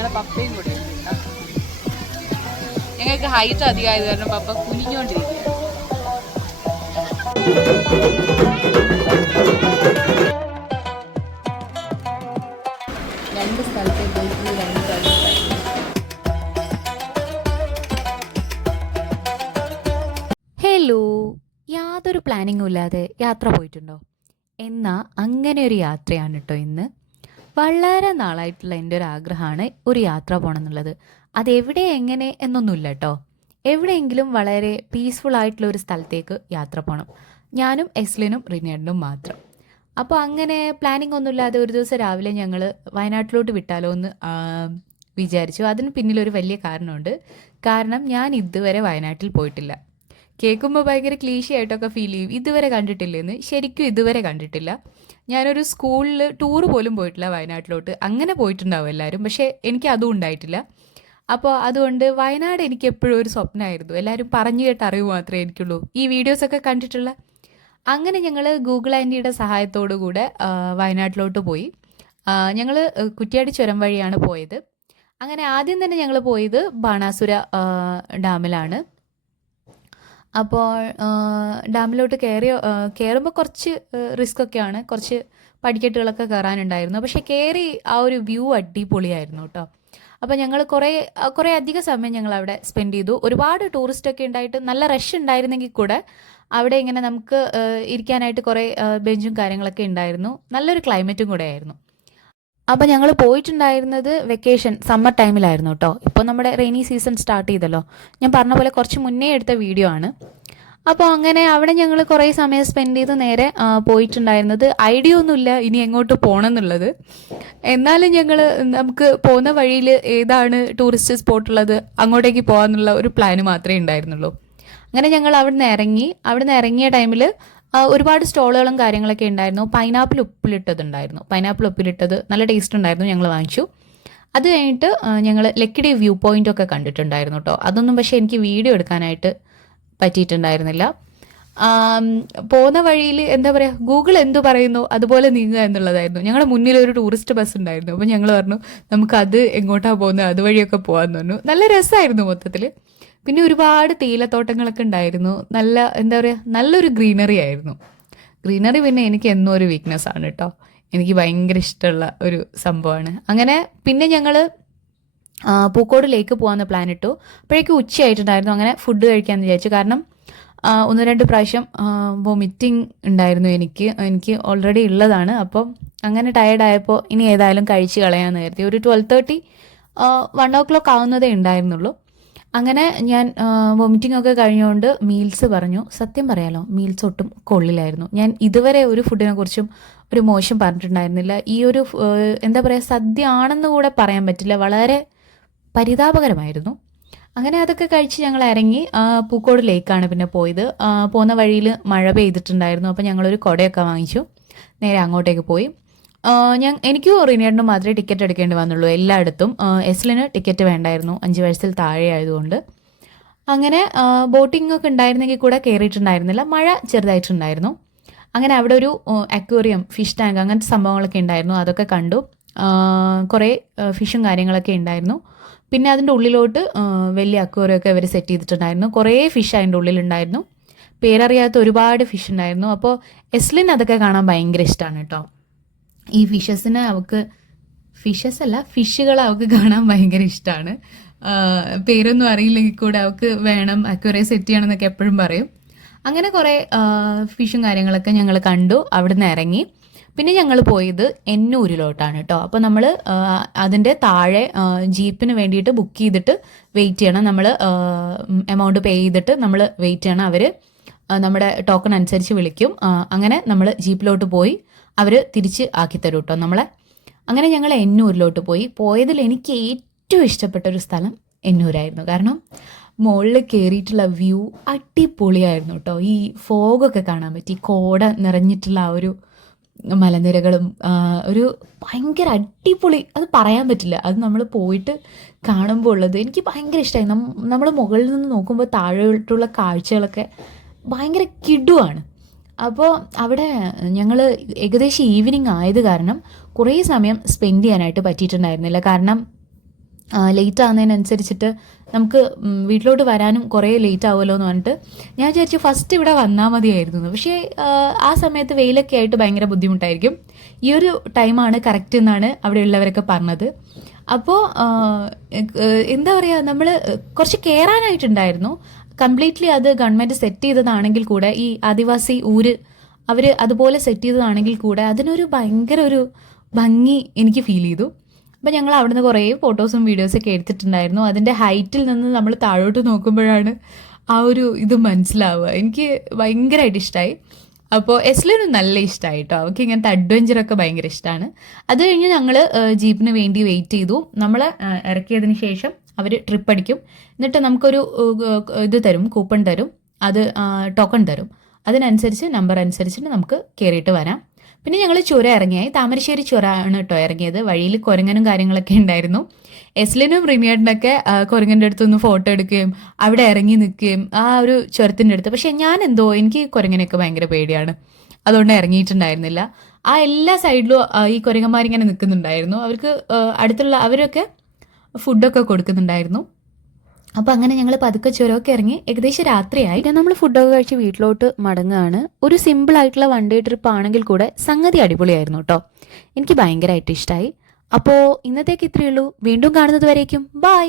ഞങ്ങളുടെ പപ്പയും കൂടെ ഉണ്ട് കേട്ടോ. ഞങ്ങൾക്ക് ഹൈറ്റ് അധികമായത് കാരണം പപ്പ കുനിഞ്ഞുകൊണ്ടിരിക്കുക. രണ്ട് സ്ഥലത്തേക്ക് പോയി രണ്ട് സ്ഥലത്ത്. ഹലോ, യാതൊരു പ്ലാനിങ്ങും ഇല്ലാതെ യാത്ര പോയിട്ടുണ്ടോ? എന്നാൽ അങ്ങനെ ഒരു യാത്രയാണ് കേട്ടോ ഇന്ന്. വളരെ നാളായിട്ടുള്ള എൻ്റെ ഒരു ആഗ്രഹമാണ് ഒരു യാത്ര പോകണം എന്നുള്ളത്. അതെവിടെ എങ്ങനെ എന്നൊന്നുമില്ല കേട്ടോ. എവിടെയെങ്കിലും വളരെ പീസ്ഫുൾ ആയിട്ടുള്ള ഒരു സ്ഥലത്തേക്ക് യാത്ര പോകണം. ഞാനും എസ്ലിനും റിനേഡിനും മാത്രം. അപ്പോൾ അങ്ങനെ പ്ലാനിങ് ഒന്നുമില്ലാതെ ഒരു ദിവസം രാവിലെ ഞങ്ങൾ വയനാട്ടിലോട്ട് വിട്ടാലോ എന്ന് വിചാരിച്ചു. അതിന് പിന്നിലൊരു വലിയ കാരണമുണ്ട്. കാരണം ഞാൻ ഇതുവരെ വയനാട്ടിൽ പോയിട്ടില്ല. കേൾക്കുമ്പോൾ ഭയങ്കര ക്ലീശയായിട്ടൊക്കെ ഫീൽ ചെയ്യും. ഇതുവരെ കണ്ടിട്ടില്ലെന്ന്. ശരിക്കും ഇതുവരെ കണ്ടിട്ടില്ല. ഞാനൊരു സ്കൂളിൽ ടൂർ പോലും പോയിട്ടില്ല വയനാട്ടിലോട്ട്. അങ്ങനെ പോയിട്ടുണ്ടാവും എല്ലാവരും, പക്ഷേ എനിക്ക് അതും ഉണ്ടായിട്ടില്ല. അപ്പോൾ അതുകൊണ്ട് വയനാട് എനിക്ക് എപ്പോഴും ഒരു സ്വപ്നമായിരുന്നു. എല്ലാവരും പറഞ്ഞു കേട്ട അറിവ് മാത്രമേ എനിക്കുള്ളൂ, ഈ വീഡിയോസൊക്കെ കണ്ടിട്ടുള്ള. അങ്ങനെ ഞങ്ങൾ ഗൂഗിൾ ആൻറ്റിയുടെ സഹായത്തോടു കൂടെ വയനാട്ടിലോട്ട് പോയി. ഞങ്ങൾ കുറ്റ്യാടി ചുരം വഴിയാണ് പോയത്. അങ്ങനെ ആദ്യം തന്നെ ഞങ്ങൾ പോയത് ബാണാസുര ഡാമിലാണ്. അപ്പോൾ ഡാമിലോട്ട് കയറുമ്പോൾ കുറച്ച് റിസ്ക് ഒക്കെയാണ്, കുറച്ച് പടിക്കെട്ടുകളൊക്കെ കയറാനുണ്ടായിരുന്നു. പക്ഷേ കയറി ആ ഒരു വ്യൂ അടിപൊളിയായിരുന്നു കേട്ടോ. അപ്പോൾ ഞങ്ങൾ കുറേ അധിക സമയം ഞങ്ങൾ അവിടെ സ്പെൻഡ് ചെയ്തു. ഒരുപാട് ടൂറിസ്റ്റൊക്കെ ഉണ്ടായിട്ട് നല്ല റഷ് ഉണ്ടായിരുന്നെങ്കിൽ കൂടെ അവിടെ ഇങ്ങനെ നമുക്ക് ഇരിക്കാനായിട്ട് കുറേ ബെഞ്ചും കാര്യങ്ങളൊക്കെ ഉണ്ടായിരുന്നു. നല്ലൊരു ക്ലൈമറ്റും കൂടെ ആയിരുന്നു. അപ്പോൾ ഞങ്ങൾ പോയിട്ടുണ്ടായിരുന്നത് വെക്കേഷൻ സമ്മർ ടൈമിലായിരുന്നു കേട്ടോ. ഇപ്പോൾ നമ്മുടെ റെയിനി സീസൺ സ്റ്റാർട്ട് ചെയ്തല്ലോ. ഞാൻ പറഞ്ഞ പോലെ കുറച്ച് മുന്നേ എടുത്ത വീഡിയോ ആണ്. അപ്പോൾ അങ്ങനെ അവിടെ ഞങ്ങൾ കുറേ സമയം സ്പെൻഡ് ചെയ്ത് നേരെ പോയിട്ടുണ്ടായിരുന്നത്. ഐഡിയ ഒന്നുമില്ല ഇനി എങ്ങോട്ട് പോകണം എന്നുള്ളത്. എന്നാലും നമുക്ക് പോകുന്ന വഴിയിൽ ഏതാണ് ടൂറിസ്റ്റ് സ്പോട്ടുള്ളത് അങ്ങോട്ടേക്ക് പോകാമെന്നുള്ള ഒരു പ്ലാന് മാത്രമേ ഉണ്ടായിരുന്നുള്ളൂ. അങ്ങനെ ഞങ്ങൾ അവിടെ നിന്ന് ഇറങ്ങിയ ടൈമിൽ ഒരുപാട് സ്റ്റോളുകളും കാര്യങ്ങളൊക്കെ ഉണ്ടായിരുന്നു. പൈനാപ്പിൾ ഉപ്പിലിട്ടതുണ്ടായിരുന്നു. പൈനാപ്പിൾ ഉപ്പിലിട്ടത് നല്ല ടേസ്റ്റ് ഉണ്ടായിരുന്നു, ഞങ്ങൾ വാങ്ങിച്ചു. അത് കഴിഞ്ഞിട്ട് ഞങ്ങൾ ലക്കിടി വ്യൂ പോയിന്റ് ഒക്കെ കണ്ടിട്ടുണ്ടായിരുന്നു കേട്ടോ. അതൊന്നും പക്ഷേ എനിക്ക് വീഡിയോ എടുക്കാനായിട്ട് പറ്റിയിട്ടുണ്ടായിരുന്നില്ല. പോകുന്ന വഴിയിൽ എന്താ പറയുക, ഗൂഗിൾ എന്തു പറയുന്നു അതുപോലെ നീങ്ങുക എന്നുള്ളതായിരുന്നു. ഞങ്ങളുടെ മുന്നിൽ ഒരു ടൂറിസ്റ്റ് ബസ് ഉണ്ടായിരുന്നു. അപ്പോൾ ഞങ്ങൾ പറഞ്ഞു നമുക്കത് എങ്ങോട്ടാണ് പോകുന്നത് അതുവഴിയൊക്കെ പോകാമെന്ന് പറഞ്ഞു. നല്ല രസമായിരുന്നു മൊത്തത്തിൽ. പിന്നെ ഒരുപാട് തേയിലത്തോട്ടങ്ങളൊക്കെ ഉണ്ടായിരുന്നു. എന്താ പറയുക, നല്ലൊരു ഗ്രീനറി ആയിരുന്നു. ഗ്രീനറി പിന്നെ എനിക്ക് എന്നും ഒരു വീക്ക്നെസ് ആണ് കേട്ടോ. എനിക്ക് ഭയങ്കര ഇഷ്ടമുള്ള ഒരു സംഭവമാണ്. അങ്ങനെ പിന്നെ ഞങ്ങൾ പൂക്കോട് ലേക്ക് പോകാമെന്ന് പ്ലാൻ ഇട്ടു. അപ്പോഴേക്കും ഉച്ചയായിട്ടുണ്ടായിരുന്നു. അങ്ങനെ ഫുഡ് കഴിക്കാമെന്ന് വിചാരിച്ചു. കാരണം 1-2 പ്രാവശ്യം വൊമിറ്റിംഗ് ഉണ്ടായിരുന്നു എനിക്ക് ഓൾറെഡി ഉള്ളതാണ്. അപ്പം അങ്ങനെ ടയേർഡായപ്പോൾ ഇനി ഏതായാലും കഴിച്ച് കളയാമെന്ന് കരുതി. ഒരു 12:30 1 o'clock ആവുന്നതേ ഉണ്ടായിരുന്നുള്ളൂ. അങ്ങനെ ഞാൻ വൊമിറ്റിംഗ് ഒക്കെ കഴിഞ്ഞുകൊണ്ട് മീൽസ് പറഞ്ഞു. സത്യം പറയാലോ, മീൽസ് ഒട്ടും കൊള്ളിലായിരുന്നു. ഞാൻ ഇതുവരെ ഒരു ഫുഡിനെ കുറിച്ചും ഒരു മോശം പറഞ്ഞിട്ടുണ്ടായിരുന്നില്ല. ഈ ഒരു എന്താ പറയുക, സദ്യ ആണെന്ന് കൂടെ പറയാൻ പറ്റില്ല, വളരെ പരിതാപകരമായിരുന്നു. അങ്ങനെ അതൊക്കെ കഴിച്ച് ഞങ്ങൾ ഇറങ്ങി പൂക്കോട് ലേക്കാണ് പിന്നെ പോയത്. പോകുന്ന വഴിയിൽ മഴ പെയ്തിട്ടുണ്ടായിരുന്നു. അപ്പോൾ ഞങ്ങളൊരു കുടയൊക്കെ വാങ്ങിച്ചു നേരെ അങ്ങോട്ടേക്ക് പോയി. എനിക്കും റിനേഡിനും മാത്രമേ ടിക്കറ്റ് എടുക്കേണ്ടി വന്നുള്ളൂ എല്ലായിടത്തും. എസ്ലിന് ടിക്കറ്റ് വേണ്ടായിരുന്നു, 5 വയസ്സിൽ താഴെ ആയതുകൊണ്ട്. അങ്ങനെ ബോട്ടിംഗ് ഒക്കെ ഉണ്ടായിരുന്നെങ്കിൽ കൂടെ കയറിയിട്ടുണ്ടായിരുന്നില്ല, മഴ ചെറുതായിട്ടുണ്ടായിരുന്നു. അങ്ങനെ അവിടെ ഒരു അക്വേറിയം, ഫിഷ് ടാങ്ക്, അങ്ങനത്തെ സംഭവങ്ങളൊക്കെ ഉണ്ടായിരുന്നു. അതൊക്കെ കണ്ടു. കുറേ ഫിഷും കാര്യങ്ങളൊക്കെ ഉണ്ടായിരുന്നു. പിന്നെ അതിൻ്റെ ഉള്ളിലോട്ട് വലിയ അക്വേറിയം ഒക്കെ അവർ സെറ്റ് ചെയ്തിട്ടുണ്ടായിരുന്നു. കുറേ ഫിഷ് അതിൻ്റെ ഉള്ളിലുണ്ടായിരുന്നു. പേരറിയാത്ത ഒരുപാട് ഫിഷ് ഉണ്ടായിരുന്നു. അപ്പോൾ എസ്ലിന് അതൊക്കെ കാണാൻ ഭയങ്കര ഇഷ്ടമാണ് കേട്ടോ. ഈ ഫിഷസിനെ ഫിഷുകളെ അവൾക്ക് കാണാൻ ഭയങ്കര ഇഷ്ടമാണ്. പേരൊന്നും അറിയില്ലെങ്കിൽ കൂടെ അവൾക്ക് വേണം, അക്വേറിയം സെറ്റ് ചെയ്യണം എന്നൊക്കെ എപ്പോഴും പറയും. അങ്ങനെ കുറേ ഫിഷും കാര്യങ്ങളൊക്കെ ഞങ്ങൾ കണ്ടു. അവിടുന്ന് ഇറങ്ങി പിന്നെ ഞങ്ങൾ പോയത് എന്നൂരിലോട്ടാണ് കേട്ടോ. അപ്പോൾ നമ്മൾ അതിൻ്റെ താഴെ ജീപ്പിന് വേണ്ടിയിട്ട് ബുക്ക് ചെയ്തിട്ട് വെയിറ്റ് ചെയ്യണം. നമ്മൾ എമൗണ്ട് പേ ചെയ്തിട്ട് നമ്മൾ വെയിറ്റ് ചെയ്യണം. അവർ നമ്മുടെ ടോക്കൺ അനുസരിച്ച് വിളിക്കും. അങ്ങനെ നമ്മൾ ജീപ്പിലോട്ട് പോയി അവർ തിരിച്ച് ആക്കിത്തരും കേട്ടോ നമ്മളെ. അങ്ങനെ ഞങ്ങൾ എന്നൂരിലോട്ട് പോയതിൽ എനിക്ക് ഏറ്റവും ഇഷ്ടപ്പെട്ട ഒരു സ്ഥലം എന്നൂരായിരുന്നു. കാരണം മുകളിൽ കയറിയിട്ടുള്ള വ്യൂ അടിപൊളിയായിരുന്നു കേട്ടോ. ഈ ഫോഗൊക്കെ കാണാൻ പറ്റി, കോട നിറഞ്ഞിട്ടുള്ള ആ ഒരു മലനിരകളും ഒരു ഭയങ്കര അടിപൊളി, അത് പറയാൻ പറ്റില്ല. അത് നമ്മൾ പോയിട്ട് കാണുമ്പോൾ ഉള്ളത് എനിക്ക് ഭയങ്കര ഇഷ്ടമായി. നമ്മൾ മുകളിൽ നിന്ന് നോക്കുമ്പോൾ താഴോട്ടുള്ള കാഴ്ചകളൊക്കെ ഭയങ്കര കിടുവാണ്. അപ്പോൾ അവിടെ ഞങ്ങൾ ഏകദേശം ഈവനിങ് ആയത് കാരണം കുറേ സമയം സ്പെൻഡ് ചെയ്യാനായിട്ട് പറ്റിയിട്ടുണ്ടായിരുന്നില്ല. കാരണം ലേറ്റ് ആകുന്നതിനനുസരിച്ചിട്ട് നമുക്ക് വീട്ടിലോട്ട് വരാനും കുറേ ലേറ്റ് ആവുമല്ലോ എന്ന് പറഞ്ഞിട്ട് ഞാൻ വിചാരിച്ചു ഫസ്റ്റ് ഇവിടെ വന്നാൽ മതിയായിരുന്നു എന്ന്. പക്ഷേ ആ സമയത്ത് വെയിലൊക്കെ ആയിട്ട് ഭയങ്കര ബുദ്ധിമുട്ടായിരിക്കും. ഈ ഒരു ടൈമാണ് കറക്റ്റ് എന്നാണ് അവിടെയുള്ളവരൊക്കെ പറഞ്ഞത്. അപ്പോൾ എന്താ പറയുക, നമ്മൾ കുറച്ച് കയറാനായിട്ടുണ്ടായിരുന്നു. കംപ്ലീറ്റ്ലി അത് ഗവൺമെൻറ് സെറ്റ് ചെയ്തതാണെങ്കിൽ കൂടെ, ഈ ആദിവാസി ഊര് അവർ അതുപോലെ സെറ്റ് ചെയ്തതാണെങ്കിൽ കൂടെ അതിനൊരു ഭയങ്കര ഒരു ഭംഗി എനിക്ക് ഫീൽ ചെയ്തു. അപ്പം ഞങ്ങൾ അവിടുന്ന് കുറേ ഫോട്ടോസും വീഡിയോസൊക്കെ എടുത്തിട്ടുണ്ടായിരുന്നു. അതിൻ്റെ ഹൈറ്റിൽ നിന്ന് നമ്മൾ താഴോട്ട് നോക്കുമ്പോഴാണ് ആ ഒരു ഇത് മനസ്സിലാവുക. എനിക്ക് ഭയങ്കരമായിട്ട് ഇഷ്ടമായി. അപ്പോൾ എസ്ലിനും നല്ല ഇഷ്ടമായി കേട്ടോ. അവൾക്ക് ഇങ്ങനത്തെ അഡ്വഞ്ചറൊക്കെ ഭയങ്കര ഇഷ്ടമാണ്. അത് കഴിഞ്ഞ് ഞങ്ങൾ ജീപ്പിന് വേണ്ടി വെയിറ്റ് ചെയ്തു. നമ്മൾ ഇറക്കിയതിന് ശേഷം അവർ ട്രിപ്പ് അടിക്കും. എന്നിട്ട് നമുക്കൊരു ഇത് തരും, കൂപ്പൺ തരും, അത് ടോക്കൺ തരും. അതിനനുസരിച്ച് നമ്പർ അനുസരിച്ചിട്ട് നമുക്ക് കയറിയിട്ട് വരാം. പിന്നെ ഞങ്ങൾ ചുരം ഇറങ്ങിയായി. താമരശ്ശേരി ചുരമാണ് കേട്ടോ ഇറങ്ങിയത്. വഴിയിൽ കുരങ്ങനും കാര്യങ്ങളൊക്കെ ഉണ്ടായിരുന്നു. എസ്ലിനും റിമിയേട്ടനൊക്കെ കുരങ്ങൻ്റെ അടുത്തൊന്ന് ഫോട്ടോ എടുക്കുകയും അവിടെ ഇറങ്ങി നിൽക്കുകയും ആ ഒരു ചുരത്തിൻ്റെ അടുത്ത്. പക്ഷേ ഞാൻ എന്തോ എനിക്ക് കുരങ്ങനെയൊക്കെ ഭയങ്കര പേടിയാണ്, അതുകൊണ്ട് ഇറങ്ങിയിട്ടുണ്ടായിരുന്നില്ല. ആ എല്ലാ സൈഡിലും ഈ കുരങ്ങന്മാരിങ്ങനെ നിൽക്കുന്നുണ്ടായിരുന്നു. അവർക്ക് അടുത്തുള്ള അവരൊക്കെ ഫുഡൊക്കെ കൊടുക്കുന്നുണ്ടായിരുന്നു. അപ്പോൾ അങ്ങനെ ഞങ്ങൾ പതുക്കെ ചുരമൊക്കെ ഇറങ്ങി ഏകദേശം രാത്രിയായി. നമ്മൾ ഫുഡൊക്കെ കഴിച്ച് വീട്ടിലോട്ട് മടങ്ങുകയാണ്. ഒരു സിമ്പിളായിട്ടുള്ള വൺ ഡേ ട്രിപ്പ് ആണെങ്കിൽ കൂടെ സംഗതി അടിപൊളിയായിരുന്നു കേട്ടോ. എനിക്ക് ഭയങ്കരമായിട്ട് ഇഷ്ടമായി. അപ്പോൾ ഇന്നത്തേക്ക് ഇത്രയേ ഉള്ളൂ. വീണ്ടും കാണുന്നത് വരേക്കും ബൈ.